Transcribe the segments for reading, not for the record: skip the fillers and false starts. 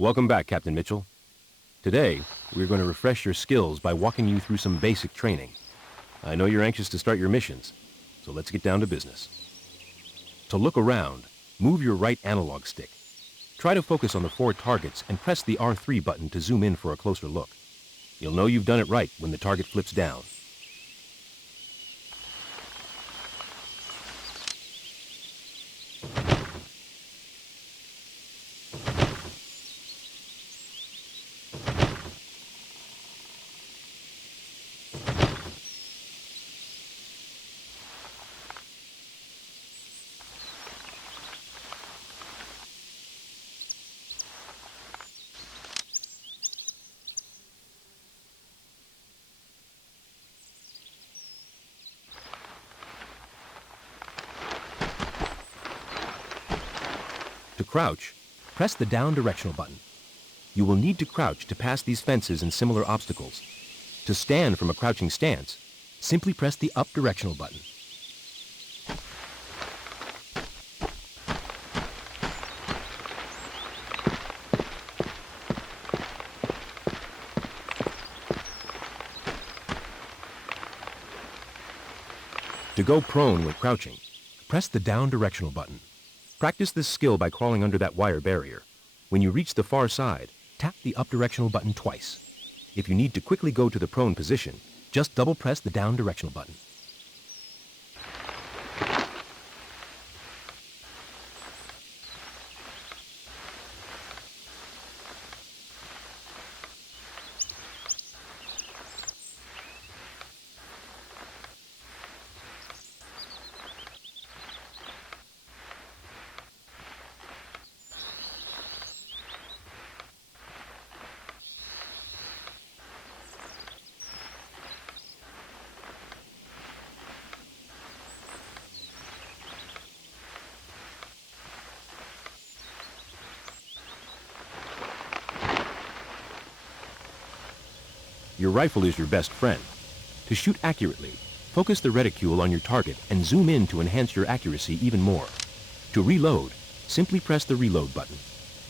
Welcome back, Captain Mitchell. Today, we're going to refresh your skills by walking you through some basic training. I know you're anxious to start your missions, so let's get down to business. To look around, move your right analog stick. Try to focus on the 4 targets and press the R3 button to zoom in for a closer look. You'll know you've done it right when the target flips down. To crouch, press the down directional button. You will need to crouch to pass these fences and similar obstacles. To stand from a crouching stance, simply press the up directional button. To go prone when crouching, press the down directional button. Practice this skill by crawling under that wire barrier. When you reach the far side, tap the up directional button twice. If you need to quickly go to the prone position, just double press the down directional button. Your rifle is your best friend. To shoot accurately, focus the reticule on your target and zoom in to enhance your accuracy even more. To reload, simply press the reload button.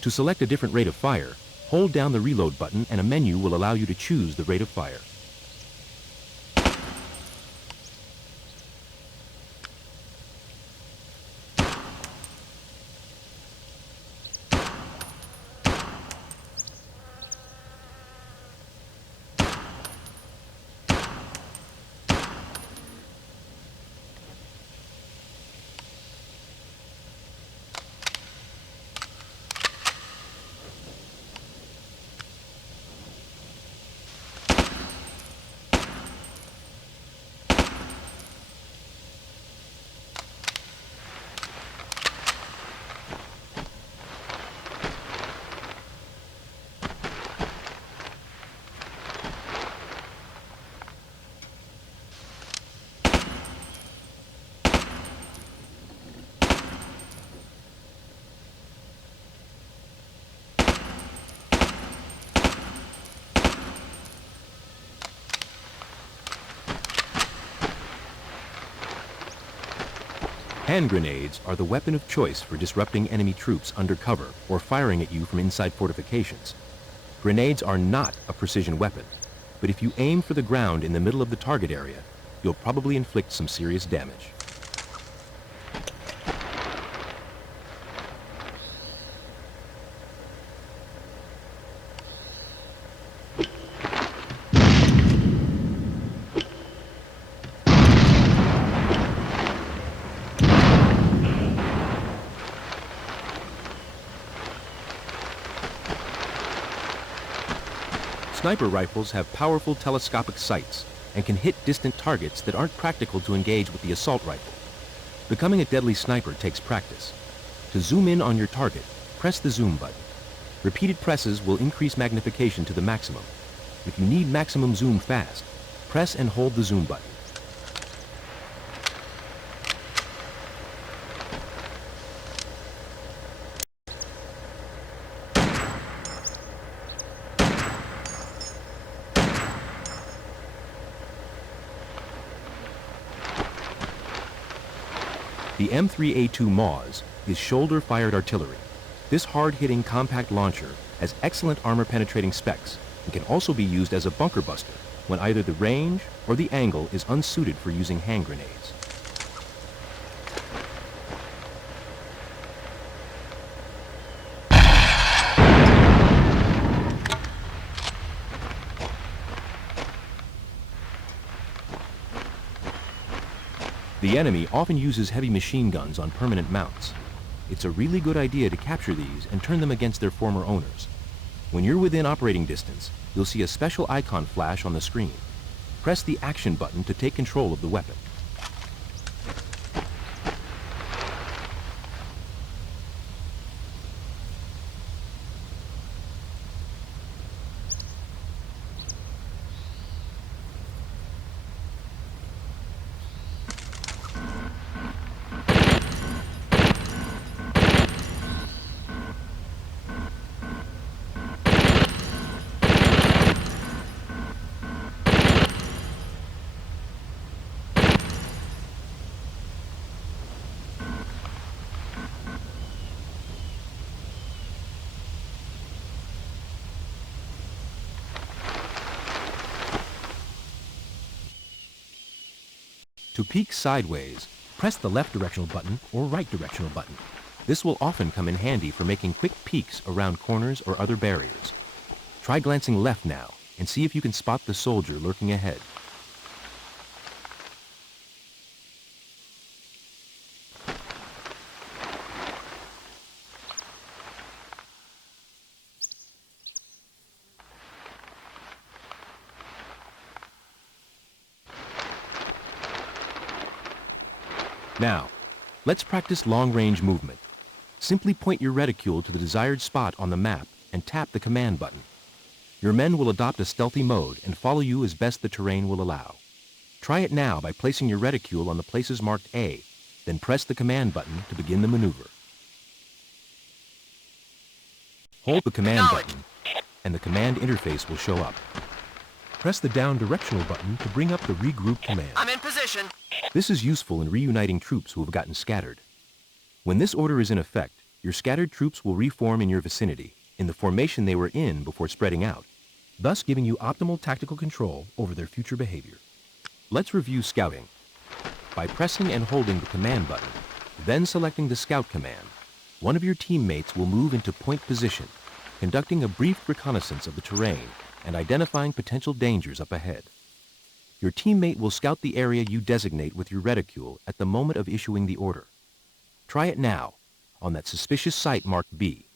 To select a different rate of fire, hold down the reload button and a menu will allow you to choose the rate of fire. Hand grenades are the weapon of choice for disrupting enemy troops under cover or firing at you from inside fortifications. Grenades are not a precision weapon, but if you aim for the ground in the middle of the target area, you'll probably inflict some serious damage. Sniper rifles have powerful telescopic sights and can hit distant targets that aren't practical to engage with the assault rifle. Becoming a deadly sniper takes practice. To zoom in on your target, press the zoom button. Repeated presses will increase magnification to the maximum. If you need maximum zoom fast, press and hold the zoom button. The M3A2 Maws is shoulder-fired artillery. This hard-hitting compact launcher has excellent armor-penetrating specs and can also be used as a bunker buster when either the range or the angle is unsuited for using hand grenades. The enemy often uses heavy machine guns on permanent mounts. It's a really good idea to capture these and turn them against their former owners. When you're within operating distance, you'll see a special icon flash on the screen. Press the action button to take control of the weapon. To peek sideways, press the left directional button or right directional button. This will often come in handy for making quick peeks around corners or other barriers. Try glancing left now and see if you can spot the soldier lurking ahead. Now, let's practice long-range movement. Simply point your reticule to the desired spot on the map and tap the command button. Your men will adopt a stealthy mode and follow you as best the terrain will allow. Try it now by placing your reticule on the places marked A, then press the command button to begin the maneuver. Hold the command button, and the command interface will show up. Press the down directional button to bring up the regroup command. I'm in position. This is useful in reuniting troops who have gotten scattered. When this order is in effect, your scattered troops will reform in your vicinity, in the formation they were in before spreading out, thus giving you optimal tactical control over their future behavior. Let's review scouting. By pressing and holding the command button, then selecting the scout command, one of your teammates will move into point position, conducting a brief reconnaissance of the terrain and identifying potential dangers up ahead. Your teammate will scout the area you designate with your reticule at the moment of issuing the order. Try it now, on that suspicious site marked B.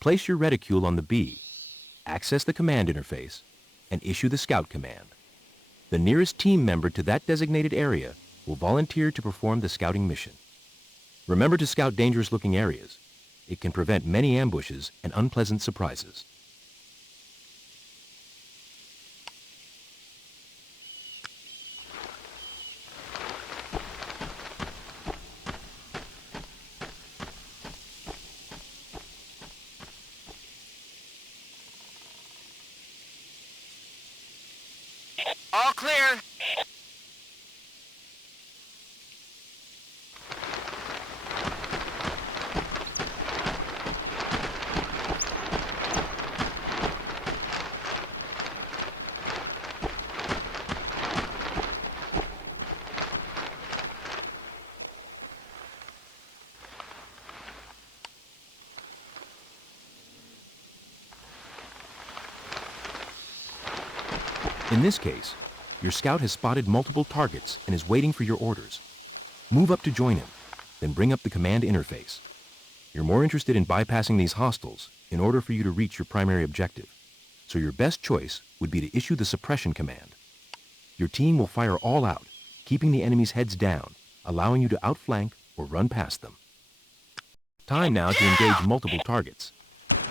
Place your reticule on the B, access the command interface, and issue the scout command. The nearest team member to that designated area will volunteer to perform the scouting mission. Remember to scout dangerous-looking areas. It can prevent many ambushes and unpleasant surprises. All clear. In this case, your scout has spotted multiple targets and is waiting for your orders. Move up to join him, then bring up the command interface. You're more interested in bypassing these hostiles in order for you to reach your primary objective, so your best choice would be to issue the suppression command. Your team will fire all out, keeping the enemy's heads down, allowing you to outflank or run past them. Time now to engage multiple targets.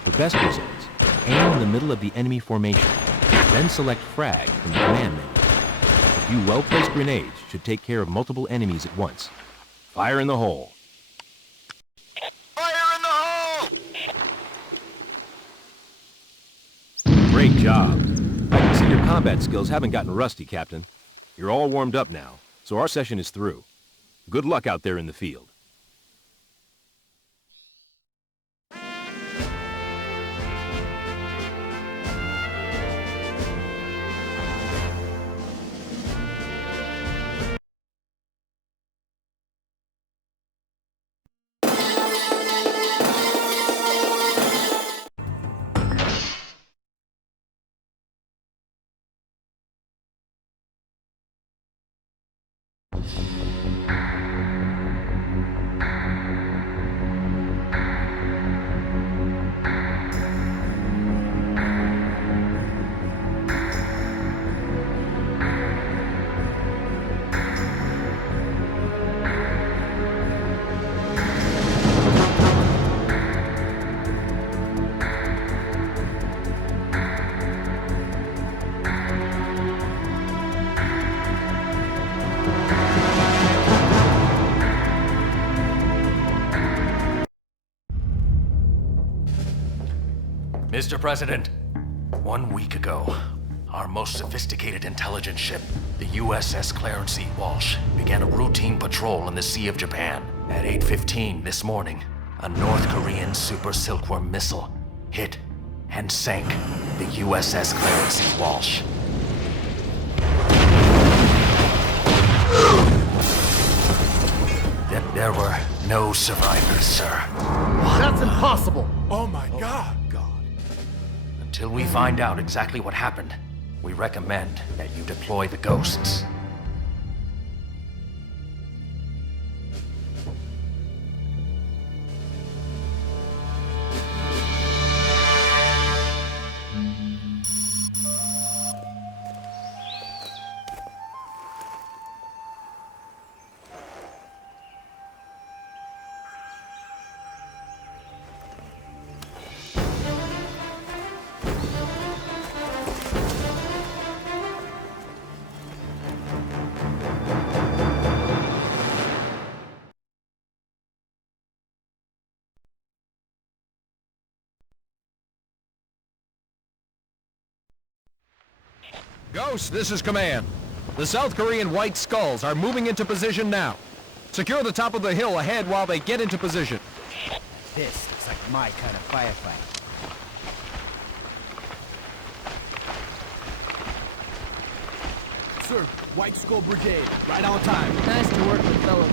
For best results, aim in the middle of the enemy formation, then select Frag from the command menu. A few well-placed grenades should take care of multiple enemies at once. Fire in the hole. Fire in the hole! Great job. I can see your combat skills haven't gotten rusty, Captain. You're all warmed up now, so our session is through. Good luck out there in the field. Mr. President, 1 week ago, our most sophisticated intelligence ship, the USS Clancy Walsh, began a routine patrol in the Sea of Japan. At 8:15 this morning, a North Korean Super Silkworm missile hit and sank the USS Clancy Walsh. There were no survivors, sir. That's impossible! Oh my God! Until we find out exactly what happened, we recommend that you deploy the ghosts. Ghost, this is Command. The South Korean White Skulls are moving into position now. Secure the top of the hill ahead while they get into position. This looks like my kind of firefight. Sir, White Skull Brigade, right on time. Nice to work with fellow.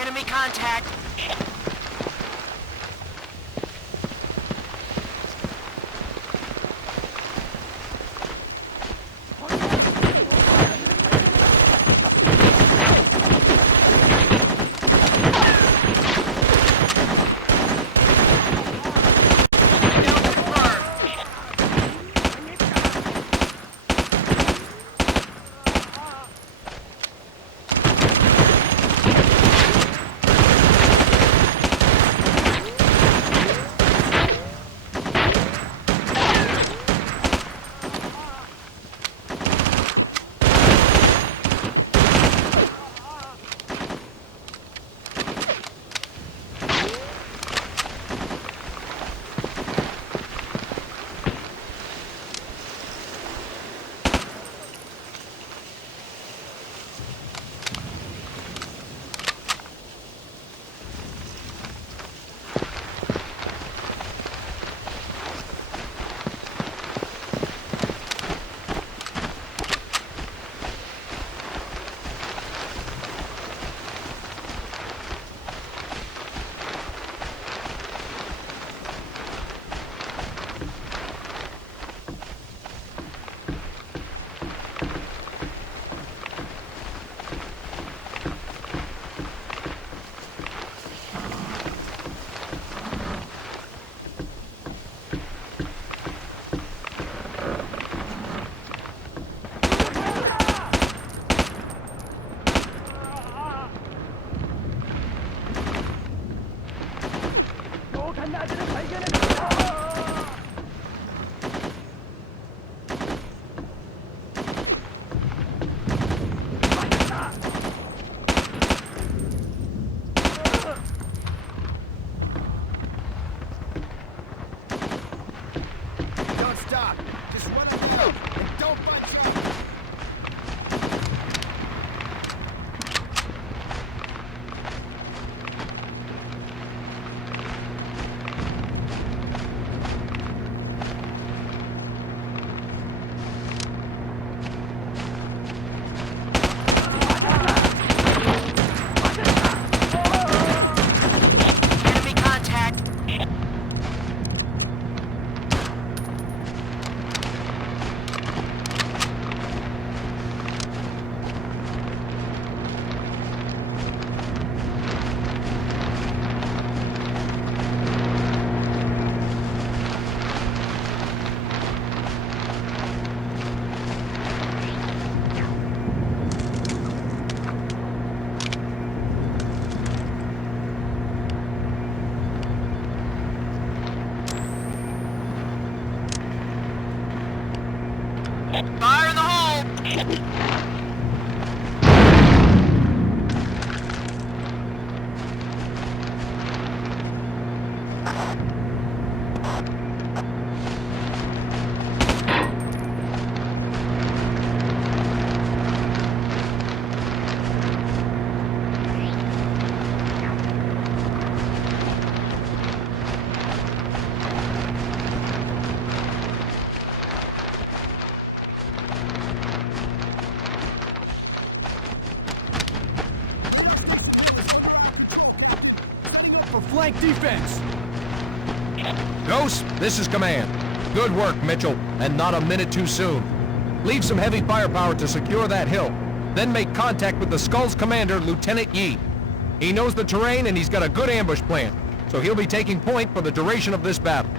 Enemy contact. flank defense! Ghost, this is command. Good work, Mitchell, and not a minute too soon. Leave some heavy firepower to secure that hill, then make contact with the Skull's commander, Lieutenant Yi. He knows the terrain and he's got a good ambush plan, so he'll be taking point for the duration of this battle.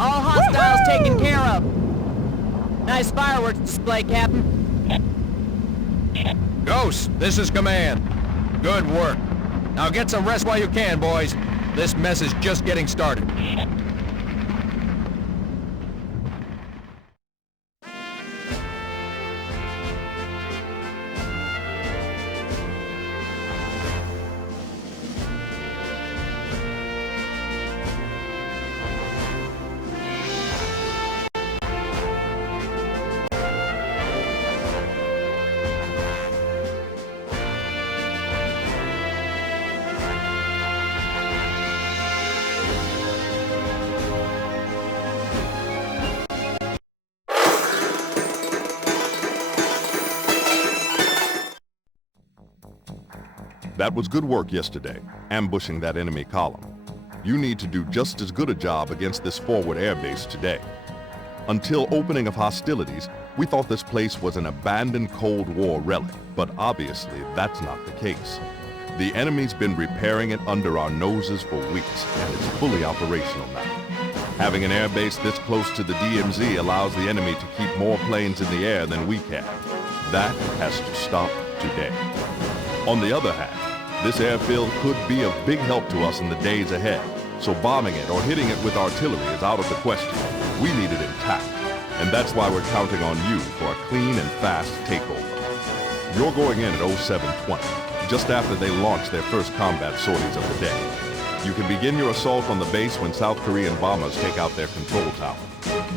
All hostiles taken care of. Nice fireworks display, Captain. Ghost, this is Command. Good work. Now get some rest while you can, boys. This mess is just getting started. That was good work yesterday, ambushing that enemy column. You need to do just as good a job against this forward airbase today. Until opening of hostilities, we thought this place was an abandoned Cold War relic, but obviously that's not the case. The enemy's been repairing it under our noses for weeks, and it's fully operational now. Having an airbase this close to the DMZ allows the enemy to keep more planes in the air than we can. That has to stop today. On the other hand, this airfield could be of big help to us in the days ahead, so bombing it or hitting it with artillery is out of the question. We need it intact, and that's why we're counting on you for a clean and fast takeover. You're going in at 0720, just after they launch their first combat sorties of the day. You can begin your assault on the base when South Korean bombers take out their control tower.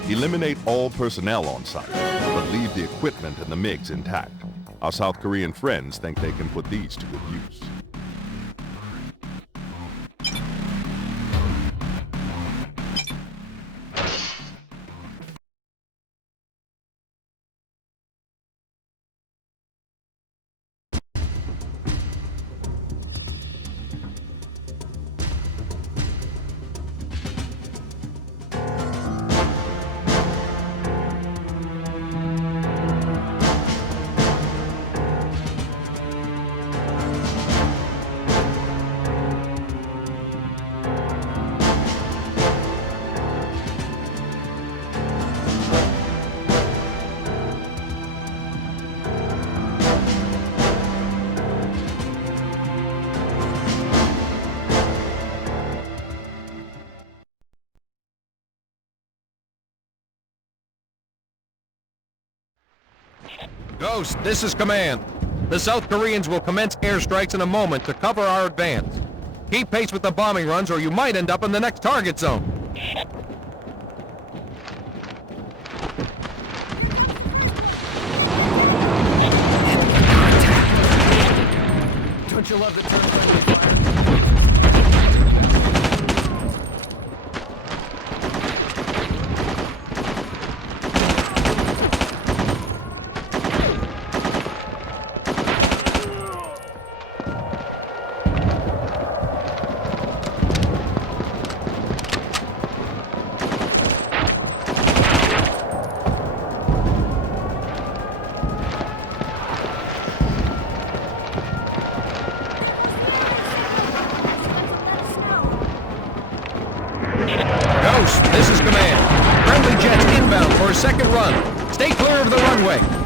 Eliminate all personnel on site, but leave the equipment and the MiGs intact. Our South Korean friends think they can put these to good use. Ghost, this is Command. The South Koreans will commence airstrikes in a moment to cover our advance. Keep pace with the bombing runs or you might end up in the next target zone. Don't you love the turn friendly fire? This is Command. Friendly jets inbound for a second run. Stay clear of the runway.